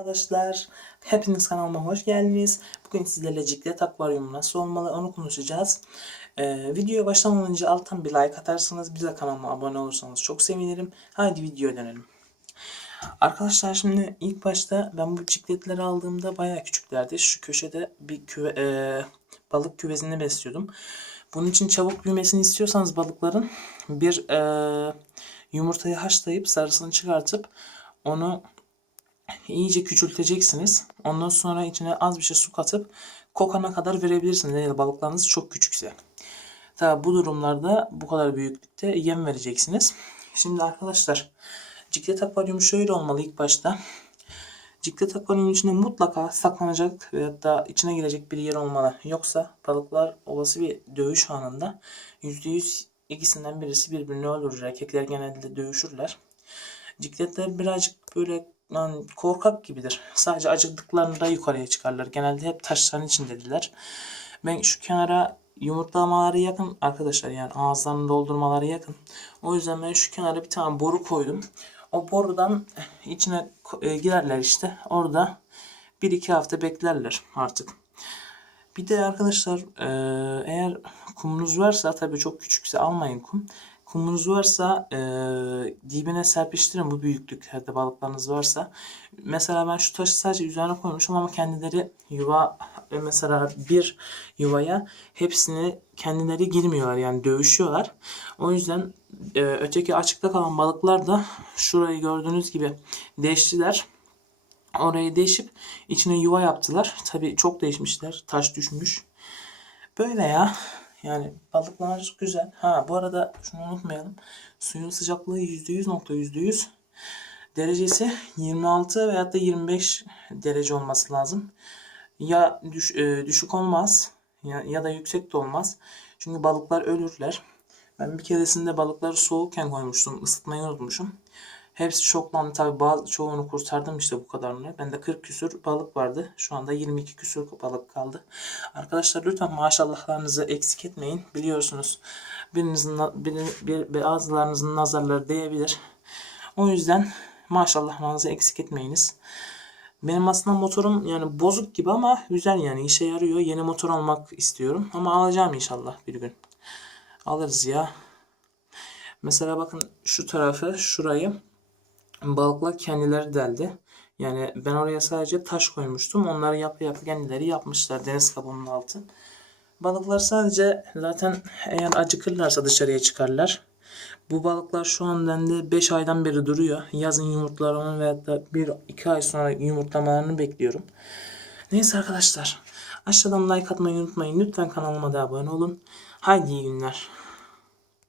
Arkadaşlar hepiniz kanalıma hoş geldiniz. Bugün sizlerle ciklet akvaryumu nasıl olmalı onu konuşacağız. Ee, videoya başlamadan önce alttan bir like atarsanız bize kanalıma abone olursanız çok sevinirim. Haydi videoya dönelim. Arkadaşlar şimdi ilk başta ben bu cikletleri aldığımda bayağı küçüklerdi. Şu köşede bir küve, e, balık küvezini besliyordum. Bunun için çabuk büyümesini istiyorsanız balıkların bir e, yumurtayı haşlayıp sarısını çıkartıp onu iyice küçülteceksiniz. Ondan sonra içine az bir şey su katıp kokana kadar verebilirsiniz. Eğer balıklarınız çok küçükse. Tabi bu durumlarda bu kadar büyüklükte yem vereceksiniz. Şimdi arkadaşlar ciklet akvaryumu şöyle olmalı ilk başta. Ciklet akvaryumun içinde mutlaka saklanacak veyahut da içine girecek bir yer olmalı. Yoksa balıklar olası bir dövüş anında %100 ikisinden birisi birbirini öldürür. Erkekler genelde dövüşürler. Cikletler birazcık böyle yani korkak gibidir. Sadece acıktıklarında yukarıya çıkarlar. Genelde hep taşların içindediler. Ben şu kenara yumurtlamaları yakın arkadaşlar yani ağızlarını doldurmaları yakın. O yüzden ben şu kenara bir tane boru koydum. O borudan içine e, girerler işte. Orada bir iki hafta beklerler artık. Bir de arkadaşlar e, eğer kumunuz varsa tabii çok küçükse almayın kum. Kumunuz varsa e, dibine serpiştirin bu büyüklüklerde balıklarınız varsa. Mesela ben şu taşı sadece üzerine koymuşum ama kendileri yuva mesela bir yuvaya hepsini kendileri girmiyorlar yani dövüşüyorlar. O yüzden e, öteki açıkta kalan balıklar da şurayı gördüğünüz gibi değiştiler. Orayı değişip içine yuva yaptılar. Tabii çok değişmişler. Taş düşmüş. Böyle ya. Yani balıklar güzel. Ha bu arada şunu unutmayalım. Suyun sıcaklığı %100.%100. Derecesi 26 veyahut da 25 derece olması lazım. Ya düş, e, düşük olmaz ya, ya da yüksek de olmaz. Çünkü balıklar ölürler. Ben bir keresinde balıkları soğukken koymuştum. ısıtmayı unutmuşum. Hepsi şoklandı tabi bazı çoğunu kurtardım işte bu kadarını. Bende 40 küsür balık vardı. Şu anda 22 küsür balık kaldı. Arkadaşlar lütfen maşallahlarınızı eksik etmeyin. Biliyorsunuz birinizin bir, bir, bazılarınızın nazarları değebilir. O yüzden maşallahlarınızı eksik etmeyiniz. Benim aslında motorum yani bozuk gibi ama güzel yani işe yarıyor. Yeni motor almak istiyorum ama alacağım inşallah bir gün. Alırız ya. Mesela bakın şu tarafı şurayı balıklar kendileri deldi. Yani ben oraya sadece taş koymuştum. Onları yapı yapı kendileri yapmışlar deniz kabuğunun altı. Balıklar sadece zaten eğer acıkırlarsa dışarıya çıkarlar. Bu balıklar şu an bende 5 aydan beri duruyor. Yazın yumurtlarını veyahut da 1-2 ay sonra yumurtlamalarını bekliyorum. Neyse arkadaşlar. Aşağıdan like atmayı unutmayın. Lütfen kanalıma da abone olun. Haydi iyi günler.